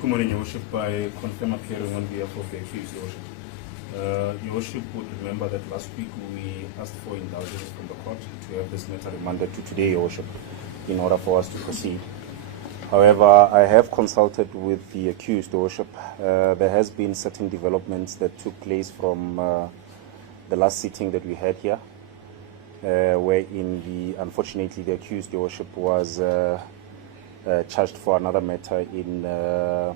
Good morning, Your Worship. I confirm appearing on behalf of the accused, Your Worship. Your Worship would remember that last week we asked for indulgence from the court to have this matter remanded to today, Your Worship, in order for us to proceed. However, I have consulted with the accused, Your Worship. There has been certain developments that took place from the last sitting that we had here, wherein unfortunately the accused, Your Worship, was charged for another matter in the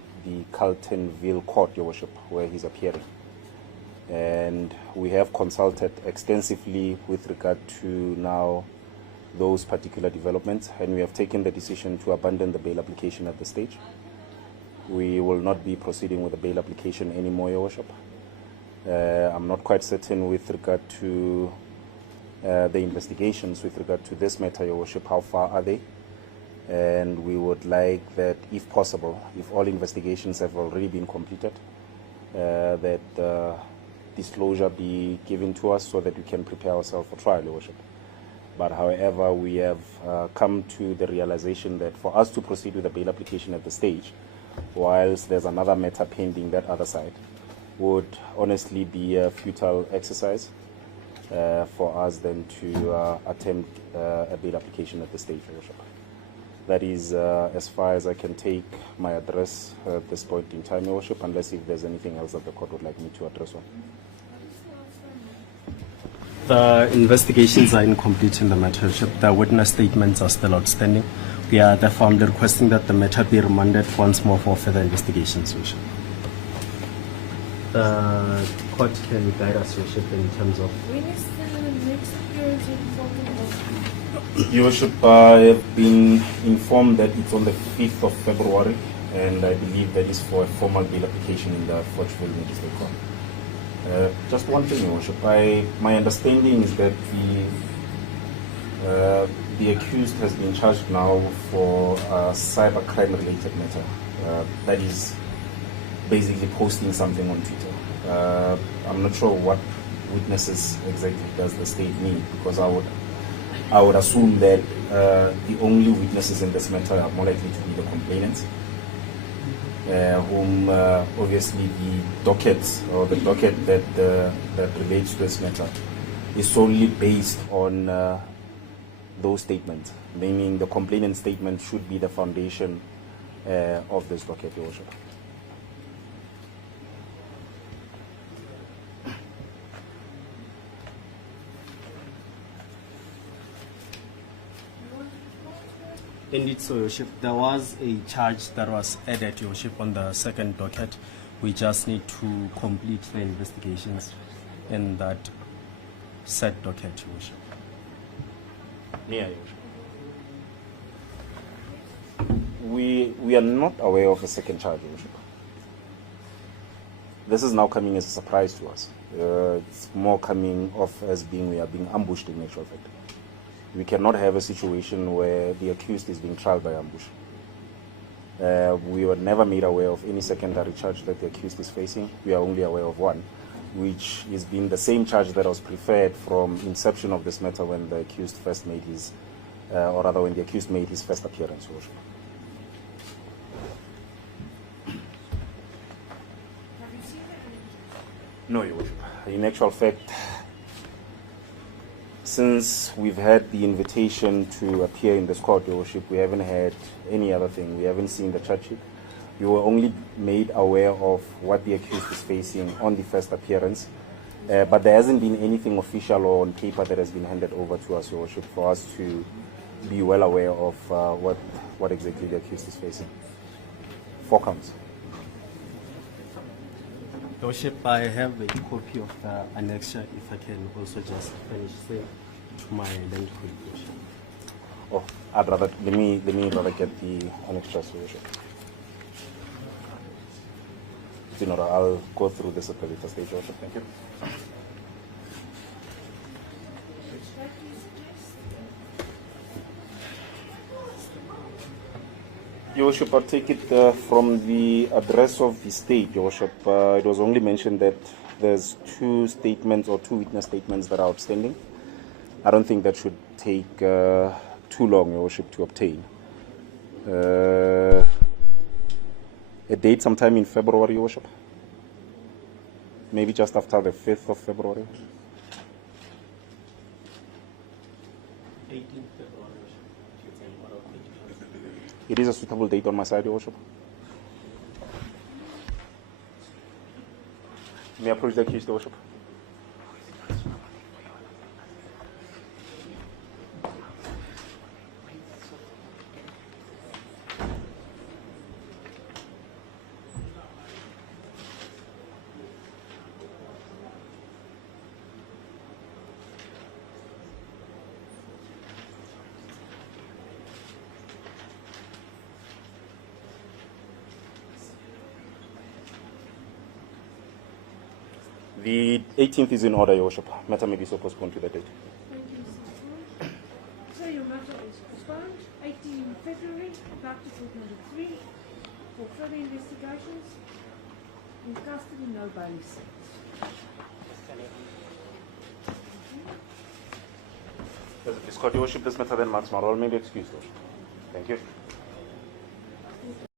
Carltonville Court, Your Worship, where he's appearing. And we have consulted extensively with regard to now those particular developments, and we have taken the decision to abandon the bail application at this stage. We will not be proceeding with the bail application anymore, Your Worship. I'm not quite certain with regard to the investigations with regard to this matter, Your Worship, how far are they? And we would like that, if possible, if all investigations have already been completed, that disclosure be given to us so that we can prepare ourselves for trial, Your Worship. But however, we have come to the realization that for us to proceed with the bail application at the stage, whilst there's another matter pending that other side, would honestly be a futile exercise for us then to attempt a bail application at the stage, Your Worship. That is as far as I can take my address at this point in time, Your Worship, unless if there's anything else that the court would like me to address on. The investigations are incomplete in the matter, Your Worship. The witness statements are still outstanding. We are therefore requesting that the matter be remanded once more for further investigations, Your Worship. The court can guide us, Your Worship, in terms of... When is the next hearing for? Your Worship, I have been informed that it's on the 5th of February, and I believe that is for a formal bail application in the Fortune Magistrate Court. Just one thing, Your Worship. My understanding is that the accused has been charged now for a cyber crime related matter. That is basically posting something on Twitter. I'm not sure what witnesses exactly does the state need, because I would assume that the only witnesses in this matter are more likely to be the complainants, whom obviously the docket that relates to this matter is solely based on those statements, meaning the complainant statement should be the foundation of this docket, Your Worship. Indeed, so, Your Worship, there was a charge that was added, Your Worship, on the second docket. We just need to complete the investigations in that said docket, Your Worship. Yeah, Your Worship. We are not aware of a second charge, Your Worship. This is now coming as a surprise to us. It's more coming off as we are being ambushed in actual fact. We cannot have a situation where the accused is being tried by ambush. We were never made aware of any secondary charge that the accused is facing. We are only aware of one, which is being the same charge that was preferred from inception of this matter when the accused first made his, or rather when the accused made his first appearance. Have you seen it? No, Your Worship. In actual fact, since we've had the invitation to appear in this court, Your Worship, we haven't had any other thing. We haven't seen the charge sheet. We were only made aware of what the accused is facing on the first appearance, but there hasn't been anything official or on paper that has been handed over to us, Your Worship, for us to be well aware of what exactly the accused is facing. 4 counts. Your Worship, I have a copy of the annexure, if I can also just finish saying to my lend colleague, Your Worship. Oh, I'd rather, let me rather get the annexure, Your Worship. You know, I'll go through this at the later stage, Your Worship. Thank you. Your Worship, I'll take it from the address of the state, Your Worship. It was only mentioned that there's 2 statements or 2 witness statements that are outstanding. I don't think that should take too long, Your Worship, to obtain. A date sometime in February, Your Worship. Maybe just after the 5th of February. 18th February, Your Worship. If you can order 21st. It is a suitable date on my side, Your Worship. May I approach the accused, Your Worship? The 18th is in order, Your Worship. Matter may be so postponed to that date. Thank you, Mr. Chairman. So your matter is postponed, 18 February, back to court number 3, for further investigations. In custody, no bail set. This court, Your Worship, this matter then marks my role. May be excused, Your Worship. Thank you.